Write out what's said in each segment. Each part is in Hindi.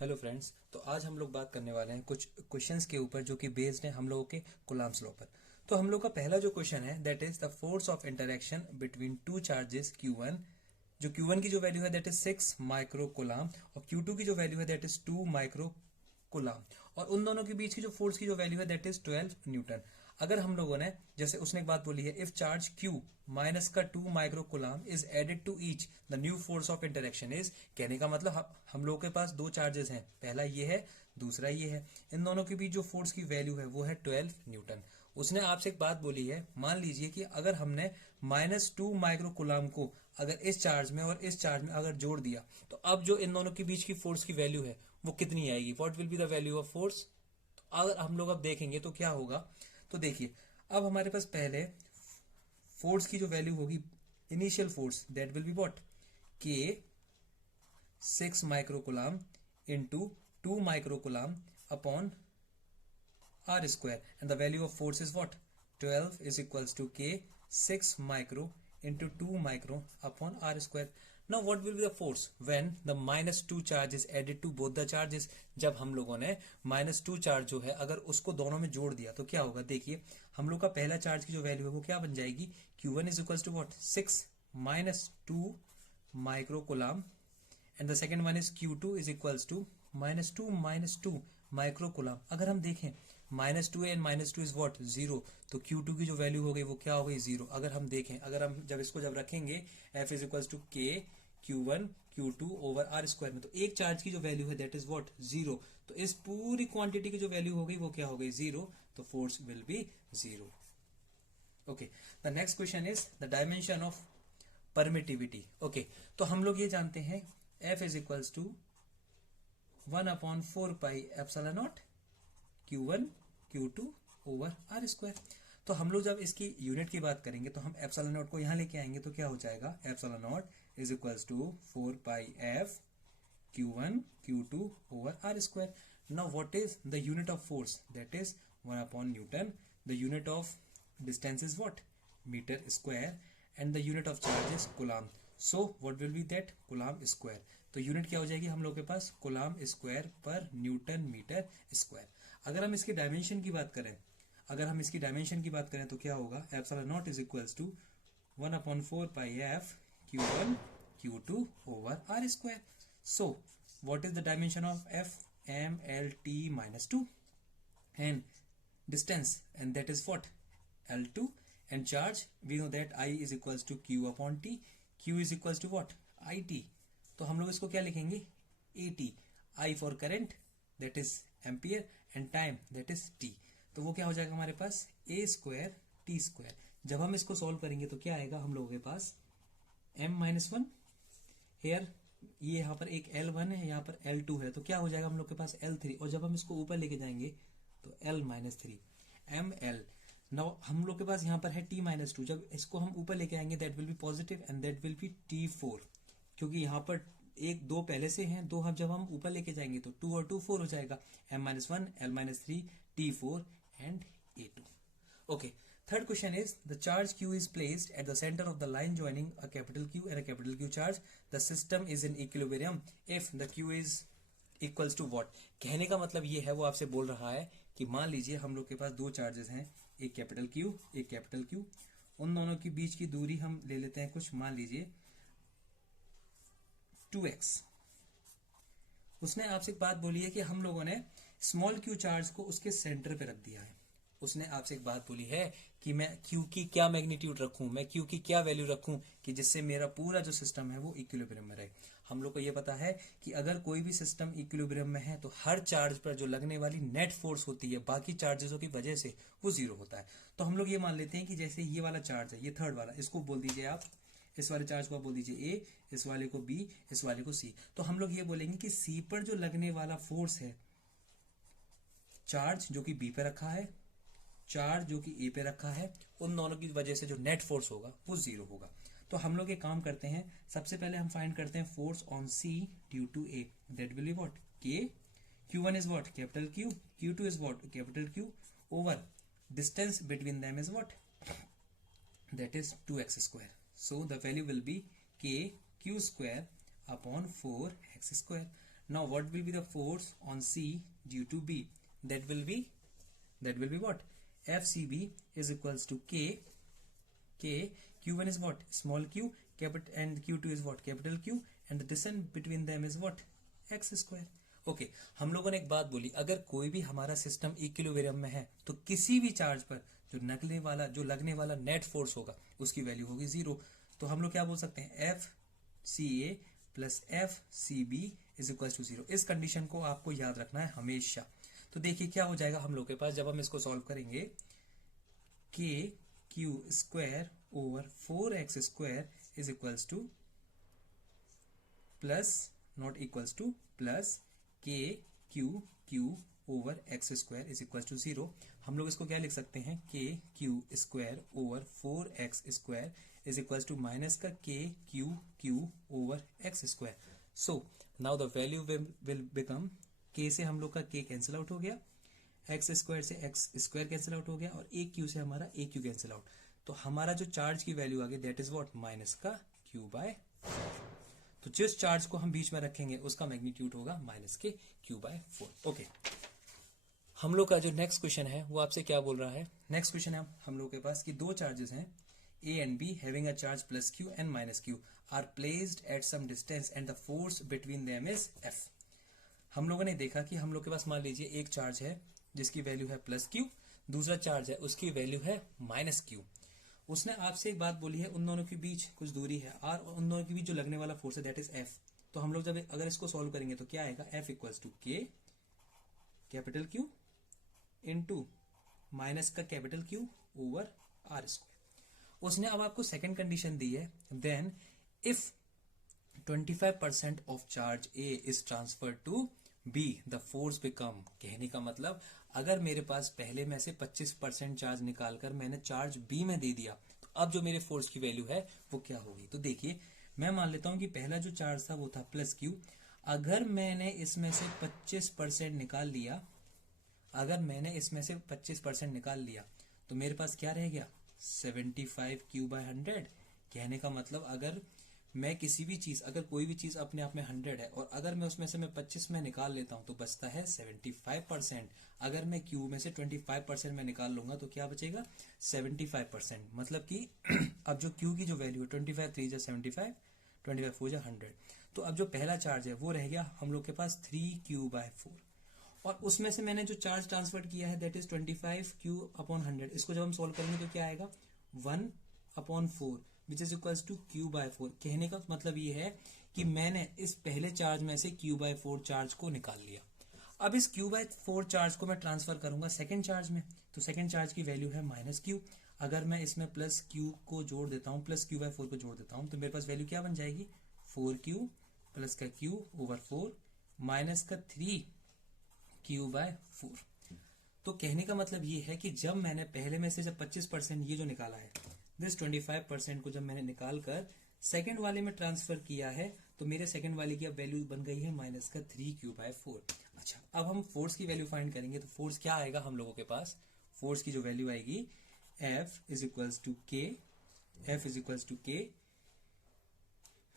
Hello friends. तो आज हम लोग बात करने वाले हैं कुछ क्वेश्चंस के ऊपर जो कि बेस्ड हैं हम लोगों के कूलम्ब्स लॉ पर। तो हम लोग का पहला जो क्वेश्चन है that is the force of interaction between two charges Q1। जो Q1 की जो वैल्यू है दैट इज 6 माइक्रो कूलम्ब और Q2 की जो वैल्यू है दैट इज 2 माइक्रो कूलम्ब, और उन दोनों के बीच की जो फोर्स की जो वैल्यू है दैट इज 12 न्यूटन। अगर हम लोगों ने जैसे उसने एक बात बोली है, इफ चार्ज Q माइनस का 2 micro coulomb is added to each the new force of interaction is, कहने का मतलब हम लोगों के पास दो चार्जेस हैं, पहला ये है दूसरा ये है, इन दोनों के बीच जो फोर्स की वैल्यू है वो है 12 न्यूटन। उसने आपसे एक बात बोली है, मान लीजिए कि अगर हमने -2 माइक्रो कूलम्ब को अगर इस चार्ज में और इस चार्ज में अगर जोड़ दिया तो अब जो इन दोनों के बीच की फोर्स की वैल्यू है वो कितनी आएगी, what will be the value of force. तो अगर हम लोग अब देखेंगे तो क्या होगा, तो देखिए अब हमारे पास पहले फोर्स की जो वैल्यू होगी, initial force that will be what, के 6 micro coulomb into 2 micro coulomb upon r square, and the value of force is what, 12 is equals to k 6 micro into 2 micro upon r square. Now what will be the force when the -2 charge is added to both the charges। जब हम लोगों ने -2 चार्ज जो है अगर उसको दोनों में जोड़ दिया तो क्या होगा, देखिए हम लोग का पहला चार्ज की जो वैल्यू है वो क्या बन जाएगी, Q1 is equals to what, 6 -2 micro coulomb, and the second one is Q2 is equals to -2 micro coulomb. अगर हम देखें -2 एंड -2 इज व्हाट, 0, तो Q2 की जो वैल्यू हो गई वो क्या हो गई, 0। अगर हम देखें, अगर हम जब इसको जब रखेंगे F इज इक्वल्स टू के Q1 Q2 over R square में, तो एक चार्ज की जो वैल्यू है दैट इज व्हाट, 0। तो इस पूरी क्वांटिटी की जो वैल्यू हो गई वो क्या हो गई, 0। तो force will be 0। Okay, the next question is the dimension of permittivity. Okay, तो हम लोग ये जानते हैं F is equals to 1/4 pi epsilon naught Q1 Q2 over R square. तो हम लोग जब इसकी यूनिट की बात करेंगे तो हम एप्सिलॉन नॉट को यहाँ लेके आएंगे तो क्या हो जाएगा, epsilon not is equals to 4 pi F Q1 Q2 over R square. Now what is the unit of force, that is newton. The unit of distance is what, metre square, and the unit of charge is coulomb. So what will be that, coulomb square. तो यूनिट क्या हो जाएगी हम लोग के पास, कूलम्ब स्क्वायर पर न्यूटन मीटर स्क्वायर। अगर हम इसकी डायमेंशन की बात करें, तो क्या होगा, epsilon not is equals to 1/4 pi F Q1 Q2 over R square. So what is the dimension of F, MLT-2, and distance, and that is what, L2, and charge we know that I is equals to Q/T, Q is equals to what, IT। तो हम लोग इसको क्या लिखेंगे, AT, I for current that is ampere and time that is T। तो वो क्या हो जाएगा हमारे पास, A स्क्वायर T स्क्वायर। जब हम इसको सॉल्व करेंगे तो क्या आएगा हम लोगों के पास, M-1 हेयर, ये यहाँ पर एक L1 है, यहाँ पर L2 है, तो क्या हो जाएगा हम लोग के पास L3, और जब हम इसको ऊपर लेके जाएंगे तो L-3 ML। नाउ हम लोग के पास यहाँ पर है T-2, जब इसको हम ऊपर लेके आएंगे that will B positive and that will B T4, क्योंकि यहाँ पर एक दो पहले से हैं, दो हम जब हम ऊपर लेके जाएंगे तो 2 और 2 4 हो जाएगा, M-1 L-3 T4 and A2। Okay, third question is the charge Q is placed at the center of the line joining a capital Q and a capital Q charge। The system is in equilibrium if the Q is equals to what। कहने का मतलब ये है, वो आपसे बोल रहा है कि मान लीजिए हम लोग के पास दो चार्जेस हैं, एक कैपिटल Q एक कैपिटल Q, उन दोनों के बीच की दूरी हम ले लेते हैं कुछ, मान लीजिए 2x। उसने आपसे एक बात बोली है कि हम लोगों ने स्मॉल q चार्ज को उसके सेंटर पे रख दिया है। उसने आपसे एक बात बोली है कि मैं q की क्या मैग्नीट्यूड रखूं, मैं q की क्या वैल्यू रखूं कि जिससे मेरा पूरा जो सिस्टम है वो इक्विलिब्रियम में रहे। हम लोग को ये पता है कि अगर कोई भी सिस्टम इक्विलिब्रियम में है तो हर चार्ज पर जो लगने वाली नेट फोर्स होती है बाकी चार्जेसों की वजह से वो 0 होता है। तो हम लोग ये मान लेते हैं कि जैसे ये वाला चार्ज है, ये थर्ड वाला, इसको बोल दीजिए आप, इस वाले चार्ज को आप बोल दीजिए A, इस वाले को B, इस वाले को C। तो हम लोग ये बोलेंगे कि C पर जो लगने वाला फोर्स है, चार्ज जो कि B पे रखा है, चार्ज जो कि A पे रखा है, उन दोनों की वजह से जो नेट फोर्स होगा वो 0 होगा। तो हम लोग एक काम करते हैं, सबसे पहले हम फाइंड करते हैं force on C due to A, that will be what, K। Q1 is what, capital Q, Q2 is what, capital Q, over distance between them is what, that is 2x square. So the value will be k q square upon 4x square। Now what will be the force on C due to B? That will be what? FCB is equals to K. Q1 is what? Small q, capital, and Q2 is what? Capital Q, and the distance between them is what? X square. Okay, हम लोगों ने एक बात बोली, अगर कोई भी हमारा सिस्टम इक्विलिब्रियम में है तो किसी भी चार्ज पर जो लगने वाला नेट फोर्स होगा उसकी वैल्यू होगी 0. तो हम लोग क्या बोल सकते हैं? F C A plus F C B is equal to 0. इस कंडीशन को आपको याद रखना है हमेशा. तो देखिए क्या हो जाएगा हम लोग के पास जब हम इसको सॉल्व करेंगे. K Q square over 4x square is equals to plus not equals to plus K Q over X square is equal to 0. हम लोग इसको क्या लिख सकते हैं? K Q square over 4x square is equal to minus का K Q over X square. So now the value will become, के से हम लोग का के कैंसिल आउट हो गया, एक्स स्क्वायर से एक्स स्क्वायर कैंसिल आउट हो गया, और ए क्यू से हमारा ए क्यू कैंसिल आउट. तो हमारा जो चार्ज की वैल्यू आ गई दैट इज व्हाट? माइनस का क्यू बाय. तो जिस चार्ज को हम बीच में रखेंगे उसका मैग्नीट्यूड होगा माइनस के क्यू बाय 4. ओके, हम लोग का जो नेक्स्ट क्वेश्चन है वो आपसे क्या बोल रहा है? नेक्स्ट क्वेश्चन है हम लोग के पास कि दो चार्जेस हैं A and B having a charge plus Q and minus Q are placed at some distance and the force between them is F. हम लोगों ने देखा कि हम लोग के पास मान लीजिए एक चार्ज है जिसकी वैल्यू है प्लस क्यू, दूसरा चार्ज है उसकी वैल्यू है माइनस क्यू. उसने आपसे एक बात बोली है, उन दोनों के बीच कुछ दूरी है और उन दोनों के बीच जो लगने वाला फोर्स है दैट इज एफ. तो हम लोग जब अगर इसको सॉल्व करेंगे तो क्या आएगा? F equals to K capital Q into minus का capital Q over R square. उसने अब आपको सेकंड कंडीशन दी है, then if 25% of charge A is transfer to B the force become. कहने का मतलब अगर मेरे पास पहले में से 25% चार्ज निकालकर मैंने चार्ज बी में दे दिया तो अब जो मेरे फोर्स की वैल्यू है वो क्या होगी? तो देखिए मैं मान लेता हूं कि पहला जो चार्ज था वो था प्लस क्यू. अगर मैंने इसमें से 25% निकाल लिया, अगर मैंने इसमें से 25% निकाल लिया तो मेरे पास क्या रह गया? 75 क्यू बाय 100. कहने का मतलब अगर मैं किसी भी चीज, अगर कोई भी चीज अपने आप में 100 है और अगर मैं उसमें से मैं 25 में निकाल लेता हूं तो बचता है 75%. अगर मैं क्यू में से 25% में निकाल लूंगा तो क्या बचेगा? 75%. मतलब कि अब जो क्यू की जो वैल्यू है 25 3 जा 75, 25 4 जा 100. तो अब जो पहला चार्ज है वो रह गया हम लोग के पास 3 बाय 4, और उसमें से मैंने जो चार्ज ट्रांसफर किया है दैट इज 25 क्यू अपॉन 100. इसको जब हम सोल्व करेंगे तो क्या आएगा? 1/4 which is equals to Q by 4. कहने का मतलब ये है कि मैंने इस पहले चार्ज में से क्यू बाय 4 चार्ज को निकाल लिया. अब इस क्यू बाय 4 चार्ज को मैं ट्रांसफर करूंगा सेकंड चार्ज में, तो सेकंड चार्ज की वैल्यू है माइनस क्यू. अगर मैं इसमें प्लस क्यू को जोड़ देता हूं, प्लस क्यू बाय 4 को जोड़ देता हूं तो मेरे पास वैल्यू क्या बन जाएगी? 4q प्लस का क्यू ओवर 4 माइनस का 3q बाय 4. तो कहने का मतलब ये है कि जब मैंने पहले में से जब 25% ये जो निकाला है, दिस 25% को जब मैंने निकाल कर सेकेंड वाले में ट्रांसफर किया है तो मेरे सेकेंड वाले की अब वैल्यू बन गई है माइनस का 3q बाय 4. अच्छा, अब हम फोर्स की वैल्यू फाइंड करेंगे तो फोर्स क्या आएगा हम लोगों के पास? फोर्स की जो वैल्यू आएगी F इज इक्वल्स टू के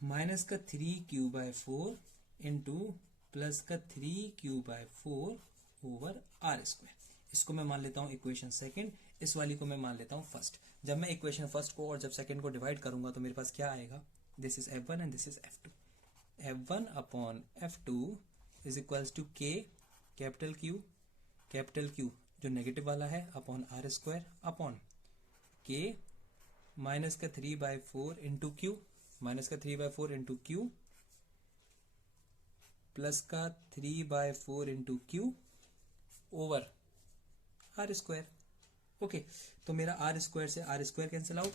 माइनस का 3q बाय 4 इंटू प्लस का 3q bye 4 over R square. इसको मैं मान लेता हूं इक्वेशन सेकंड, इस वाली को मैं मान लेता हूं फर्स्ट. जब मैं इक्वेशन फर्स्ट को और जब सेकंड को डिवाइड करूंगा तो मेरे पास क्या आएगा? This is F1 and this is F2. F1 upon F2 is equals to K capital Q जो नेगेटिव वाला है upon R square upon K minus का 3/4 इंटू क्यू, माइनस का 3/4 इंटू क्यू प्लस का 3/4 into Q over R square. Okay, तो मेरा आर स्क्वायर से आर स्क्वायर कैंसिल आउट,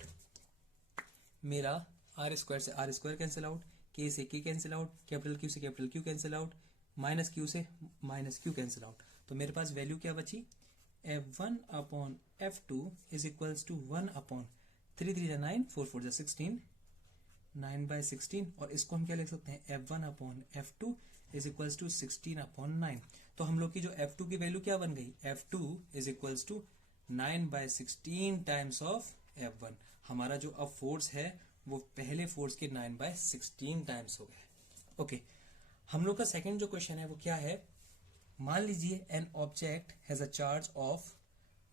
मेरा आर स्क्वायर से R square cancel out, K से K cancel out, capital Q से capital Q cancel out, minus Q से माइनस क्यू कैंसिल आउट. तो मेरे पास वैल्यू क्या बची? F1 upon F2 is equals to 1 upon 3 3 जा 9, 4 4 जा 16, 9/16. और इसको हम क्या लिख सकते हैं? F1 upon F2 is equals to 16 upon 9. तो हम लोग की जो F2 की वैल्यू क्या बन गई? F2 is equals to 9/16 times of F1. हमारा जो अब फोर्स है वो पहले फोर्स के 9/16 टाइम्स हो गया. ओके, हम लोग का सेकंड जो क्वेश्चन है वो क्या है, मान लीजिए an object has a charge of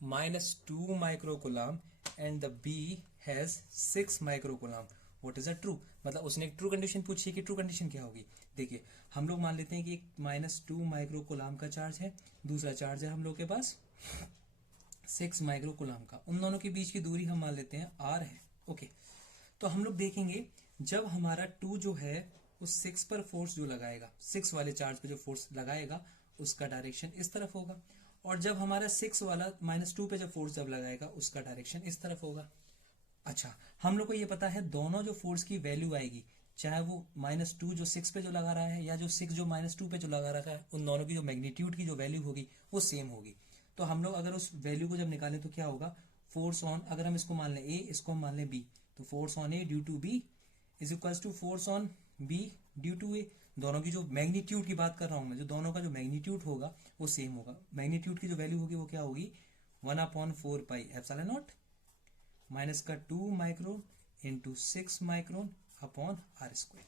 -2 microcoulomb and the B has 6 microcoulomb, what is a true. मतलब उसने एक ट्रू कंडीशन पूछी है कि ट्रू कंडीशन क्या होगी। देखिए हम लोग मान लेते हैं कि एक -2 माइक्रोकुलाम का चार्ज है, दूसरा चार्ज है हम लोग के पास 6 माइक्रोकुलाम का, उन दोनों के बीच की दूरी हम मान लेते हैं r है। ओके, तो हम लोग देखेंगे जब हमारा 2 जो है उस 6 पर फोर्स जो लगाएगा, 6 वाले चार्ज पे जो फोर्स लगाएगा उसका डायरेक्शन इस तरफ होगा, और जब हमारा 6 वाला -2 पे जब फोर्स जब लगाएगा उसका डायरेक्शन इस तरफ होगा। अच्छा, हम लोग को ये पता है दोनों जो फोर्स की वैल्यू आएगी, चाहे वो -2 जो 6 पे जो लगा रहा है या जो 6 जो -2 पे जो लगा रहा है, उन दोनों की जो मैग्नीट्यूड की जो वैल्यू होगी वो सेम होगी। तो हम लोग अगर उस वैल्यू को जब निकालें तो क्या होगा, फोर्स ऑन, अगर हम इसको मान लें ए, इसको हम मान लें बी, तो force on A due to B is equal to force on B due to A. दोनों की जो मैग्नीट्यूड की बात कर रहा हूं मैं, जो दोनों का जो मैग्नीट्यूड होगा वो सेम होगा। मैग्नीट्यूड की जो वैल्यू होगी वो क्या होगी, 1/4 पाई एप्सिलॉन नॉट माइनस का 2 micron into 6 micron upon R square.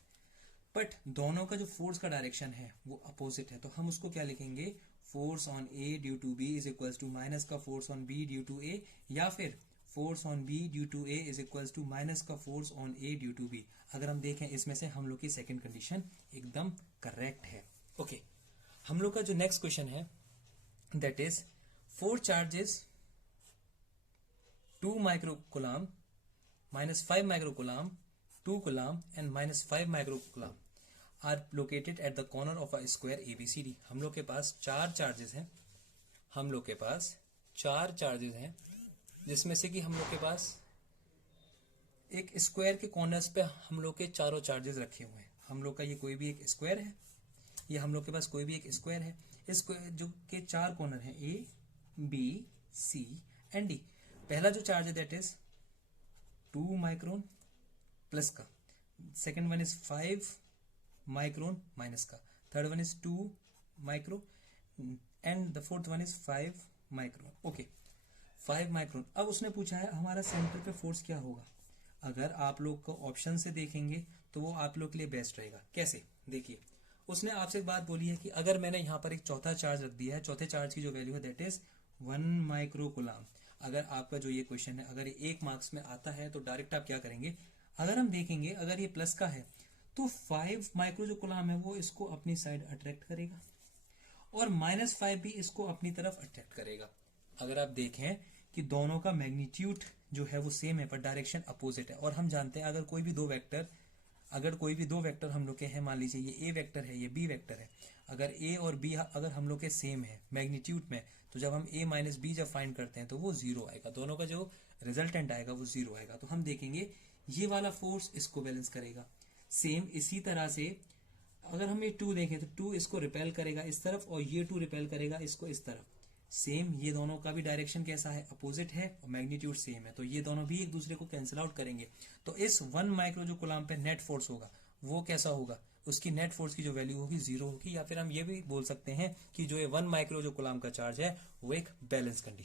But दोनों का जो फोर्स का डायरेक्शन है वो अपोजिट है, तो हम उसको क्या लिखेंगे, force on A due to B is equal to minus का force on B due to A, या फिर force on B due to A is equal to minus का force on A due to B. अगर हम देखें इसमें से हम लोग की सेकंड कंडीशन एकदम करेक्ट है। ओके, हम लोग का जो नेक्स्ट क्वेश्चन है that is 4 charges 2 microcoulomb -5 microcoulomb 2 कुलाम and -5 microcoulomb are located at the corner of a square ABCD। हम लोग के पास 4 चार्जेस हैं, हम लोग के पास 4 चार्जेस हैं, जिसमें से कि हम लोग के पास एक स्क्वायर के कॉर्नर्स पे हम लोग के चारों चार्जेस रखे हुए हैं। हम लोग का ये कोई भी एक स्क्वायर है, ये हम लोग के पास कोई भी एक स्क्वायर है, इस जो के 4 कॉर्नर हैं A, B, C and D। पहला जो चार्ज है दैट इज 2 माइक्रोन प्लस का, second one is 5 micron minus का, third one is 2 micro and the fourth one is 5 micron. Okay, 5 micron. अब उसने पूछा है हमारा सेंटर पे फोर्स क्या होगा। अगर आप लोग को ऑप्शन से देखेंगे तो वो आप लोग के लिए बेस्ट रहेगा। कैसे, देखिए उसने आपसे एक बात बोली है कि अगर मैंने यहाँ पर एक चौथा चार्ज रख दिया है, चौथे चार्ज की जो वैल्यू है दैट इज 1 माइक्रोकुलाम। अगर आपका जो ये क्वेश्चन है अगर ये 1 मार्क्स में आता है तो डायरेक्ट आप क्या करेंगे, अगर हम देखेंगे अगर ये प्लस का है तो 5 माइक्रो जो कुलाम है वो इसको अपनी साइड अट्रैक्ट करेगा और -5 भी इसको अपनी तरफ अट्रैक्ट करेगा। अगर आप देखें कि दोनों का मैग्नीट्यूड जो है वो सेम है पर डायरेक्शन अपोजिट है, और हम जानते हैं अगर कोई भी दो वेक्टर हम लोग के हैं, मान लीजिए ये ए वेक्टर है ये बी वेक्टर है, अगर ए और बी अगर हम लोग के सेम है मैग्नीट्यूड में, तो जब हम a माइनस बी जब फाइंड करते हैं तो वो 0 आएगा, दोनों का जो रिजल्टेंट आएगा वो 0 आएगा। तो हम देखेंगे ये वाला फोर्स इसको बैलेंस करेगा। सेम इसी तरह से अगर हम ये 2 देखें तो 2 इसको रिपेल करेगा इस तरफ और ये 2 रिपेल करेगा इसको इस तरफ। सेम ये दोनों का भी डायरेक्शन कैसा है, अपोजिट है और मैग्नीट्यूड सेम है, तो ये दोनों भी एक दूसरे को कैंसिल आउट करेंगे। तो इस 1 माइक्रो जो कुलाम पे नेट फोर्स होगा वो कैसा होगा, उसकी नेट फोर्स की जो वैल्यू होगी 0 होगी, या फिर हम ये भी बोल सकते हैं कि जो ये 1 माइक्रो जो कुलाम का चार्ज है वो एक बैलेंस कंडीशन